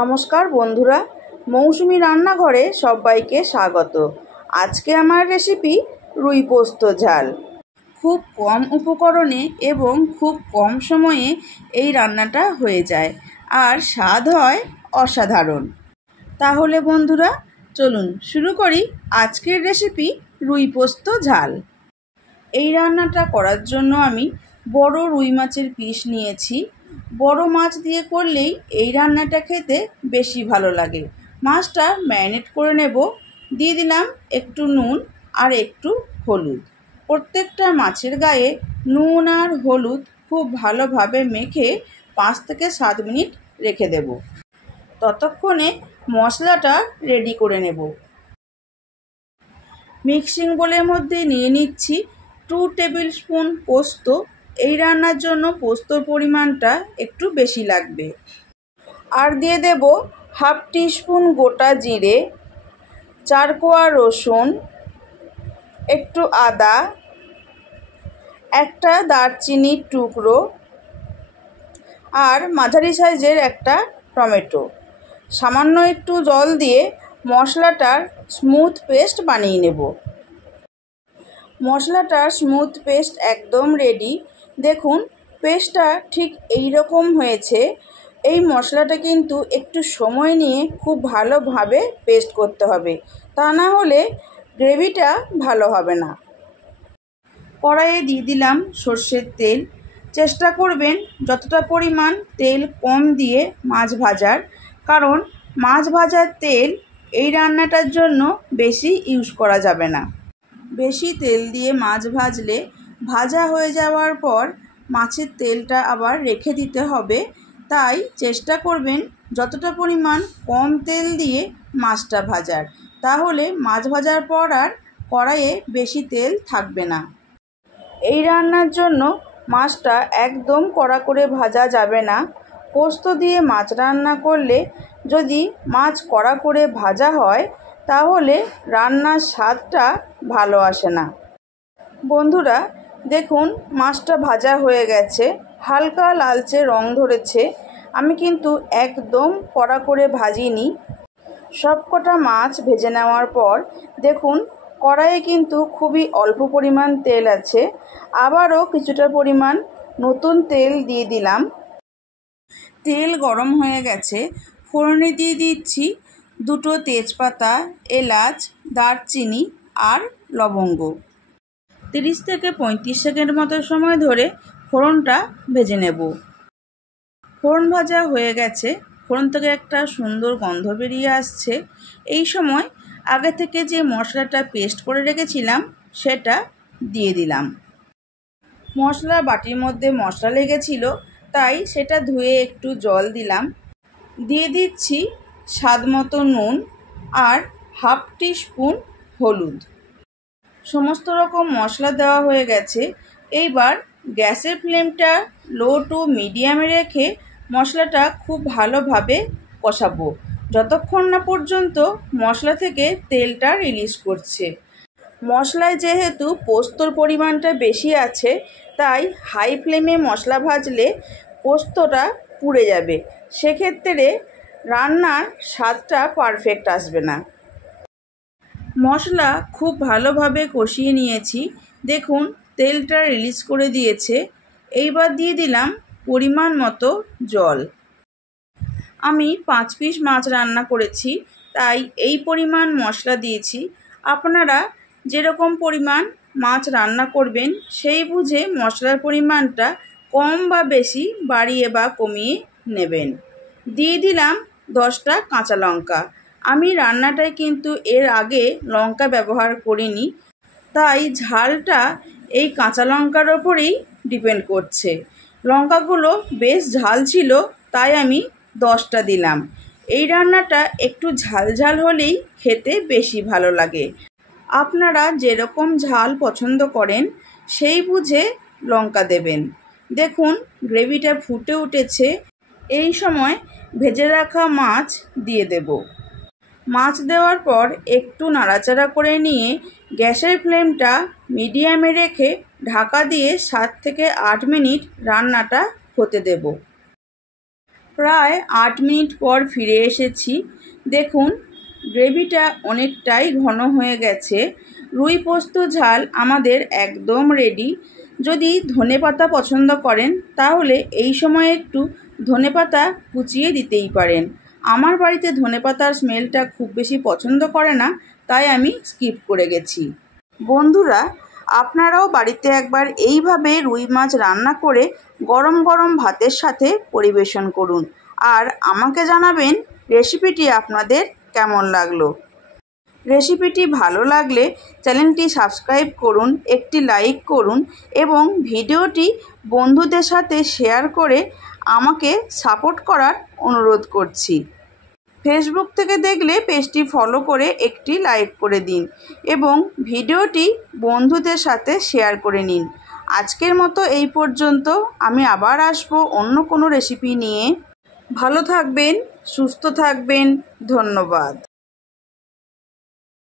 নমস্কার বন্ধুরা, মৌসুমি রান্নাঘরে সবাইকে স্বাগত। আজকে আমার রেসিপি রুই পোস্ত ঝাল। খুব কম উপকরণে এবং খুব কম সময়ে এই রান্নাটা হয়ে যায়, আর স্বাদ হয় অসাধারণ। তাহলে বন্ধুরা চলুন শুরু করি আজকের রেসিপি রুই পোস্ত ঝাল। এই রান্নাটা করার জন্য আমি বড় রুই মাছের পিস নিয়েছি। বড় মাছ দিয়ে করলেই এই রান্নাটা খেতে বেশি ভালো লাগে। মাছটা ম্যারিনেট করে নেব। দিয়ে দিলাম একটু নুন আর একটু হলুদ। প্রত্যেকটা মাছের গায়ে নুন আর হলুদ খুব ভালোভাবে মেখে 5 থেকে 7 মিনিট রেখে দেব। ততক্ষণে মশলাটা রেডি করে নেব। মিক্সিং বোলের মধ্যে নিয়ে নিচ্ছি 2 টেবিল স্পুন পোস্ত। এই রান্নার জন্য পোস্তর পরিমাণটা একটু বেশি লাগবে। আর দিয়ে দেব হাফ টিস্পুন গোটা জিরে, 4 কোয়া রসুন, একটু আদা, একটা দারচিনির টুকরো আর মাঝারি সাইজের একটা টমেটো। সামান্য একটু জল দিয়ে মশলাটার স্মুথ পেস্ট বানিয়ে নেব। মশলাটার স্মুথ পেস্ট একদম রেডি। দেখুন পেস্টটা ঠিক এই রকম হয়েছে। এই মশলাটা কিন্তু একটু সময় নিয়ে খুব ভালোভাবে পেস্ট করতে হবে, তা না হলে গ্রেভিটা ভালো হবে না। কড়াইয়ে দিয়ে দিলাম সর্ষের তেল। চেষ্টা করবেন যতটা পরিমাণ তেল কম দিয়ে মাছ ভাজার, কারণ মাছ ভাজার তেল এই রান্নাটার জন্য বেশি ইউজ করা যাবে না। বেশি তেল দিয়ে মাছ ভাজলে ভাজা হয়ে যাওয়ার পর মাছের তেলটা আবার রেখে দিতে হবে। তাই চেষ্টা করবেন যতটা পরিমাণ কম তেল দিয়ে মাছটা ভাজার, তাহলে মাছ ভাজার পর আর কড়াইয়ে বেশি তেল থাকবে না। এই রান্নার জন্য মাছটা একদম কড়া করে ভাজা যাবে না। পোস্ত দিয়ে মাছ রান্না করলে যদি মাছ কড়া করে ভাজা হয় তাহলে রান্নার স্বাদটা ভালো আসে না। বন্ধুরা দেখুন মাছটা ভাজা হয়ে গেছে, হালকা লালচে রং ধরেছে। আমি কিন্তু একদম কড়া করে ভাজিনি। সবকটা মাছ ভেজে নেওয়ার পর দেখুন কড়াইয়ে কিন্তু খুবই অল্প পরিমাণ তেল আছে। আবারও কিছুটা পরিমাণ নতুন তেল দিয়ে দিলাম। তেল গরম হয়ে গেছে। ফোড়নে দিয়ে দিচ্ছি 2টো তেজপাতা, এলাচ, দারচিনি আর লবঙ্গ। 30 থেকে 35 সেকেন্ড মতো সময় ধরে ফোড়নটা ভেজে নেব। ফোড়ন ভাজা হয়ে গেছে। ফোড়ন থেকে একটা সুন্দর গন্ধ বেরিয়ে আসছে। এই সময় আগে থেকে যে মশলাটা পেস্ট করে রেখেছিলাম সেটা দিয়ে দিলাম। মশলা বাটির মধ্যে মশলা লেগেছিল, তাই সেটা ধুয়ে একটু জল দিলাম। দিয়ে দিচ্ছি স্বাদ মতো নুন আর হাফ টিস্পুন হলুদ। সমস্ত রকম মশলা দেওয়া হয়ে গেছে। এইবার গ্যাসের ফ্লেমটা লো টু মিডিয়ামে রেখে মশলাটা খুব ভালোভাবে কষাবো, যতক্ষণ না পর্যন্ত মশলা থেকে তেলটা রিলিজ করছে। মশলায় যেহেতু পোস্তর পরিমাণটা বেশি আছে, তাই হাই ফ্লেমে মশলা ভাজলে পোস্তটা পুড়ে যাবে। সেক্ষেত্রে রান্নার স্বাদটা পারফেক্ট আসবে না। মশলা খুব ভালোভাবে কষিয়ে নিয়েছি। দেখুন তেলটা রিলিজ করে দিয়েছে। এইবার দিয়ে দিলাম পরিমাণ মতো জল। আমি 5 পিস মাছ রান্না করেছি, তাই এই পরিমাণ মশলা দিয়েছি। আপনারা যেরকম পরিমাণ মাছ রান্না করবেন সেই বুঝে মশলার পরিমাণটা কম বা বেশি বাড়িয়ে বা কমিয়ে নেবেন। দিয়ে দিলাম 10টা কাঁচা লঙ্কা। আমি রান্নাটায় কিন্তু এর আগে লঙ্কা ব্যবহার করিনি, তাই ঝালটা এই কাঁচা লঙ্কার ওপরেই ডিপেন্ড করছে। লঙ্কাগুলো বেশ ঝাল ছিল, তাই আমি 10টা দিলাম। এই রান্নাটা একটু ঝাল ঝাল হলেই খেতে বেশি ভালো লাগে। আপনারা যেরকম ঝাল পছন্দ করেন সেই বুঝে লঙ্কা দেবেন। দেখুন গ্রেভিটা ফুটে উঠেছে। এই সময় ভেজে রাখা মাছ দিয়ে দেব। মাছ দেওয়ার পর একটু নাড়াচাড়া করে নিয়ে গ্যাসের ফ্লেমটা মিডিয়ামে রেখে ঢাকা দিয়ে 7 থেকে 8 মিনিট রান্নাটা হতে দেব। প্রায় 8 মিনিট পর ফিরে এসেছি। দেখুন গ্রেভিটা অনেকটাই ঘন হয়ে গেছে। রুই পোস্ত ঝাল আমাদের একদম রেডি। যদি ধনেপাতা পছন্দ করেন তাহলে এই সময় একটু ধনেপাতা কুচিয়ে দিতেই পারেন। আমার বাড়িতে ধনেপাতার স্মেলটা খুব বেশি পছন্দ করে না, তাই আমি স্কিপ করে গেছি। বন্ধুরা, আপনারাও বাড়িতে একবার এইভাবে রুই মাছ রান্না করে গরম গরম ভাতের সাথে পরিবেশন করুন, আর আমাকে জানাবেন রেসিপিটি আপনাদের কেমন লাগলো। রেসিপিটি ভালো লাগলে চ্যানেলটি সাবস্ক্রাইব করুন, একটি লাইক করুন এবং ভিডিওটি বন্ধুদের সাথে শেয়ার করে আমাকে সাপোর্ট করার অনুরোধ করছি। ফেসবুক থেকে দেখলে পেজটি ফলো করে একটি লাইক করে দিন এবং ভিডিওটি বন্ধুদের সাথে শেয়ার করে নিন। আজকের মতো এই পর্যন্ত। আমি আবার আসবো অন্য কোনো রেসিপি নিয়ে। ভালো থাকবেন, সুস্থ থাকবেন। ধন্যবাদ।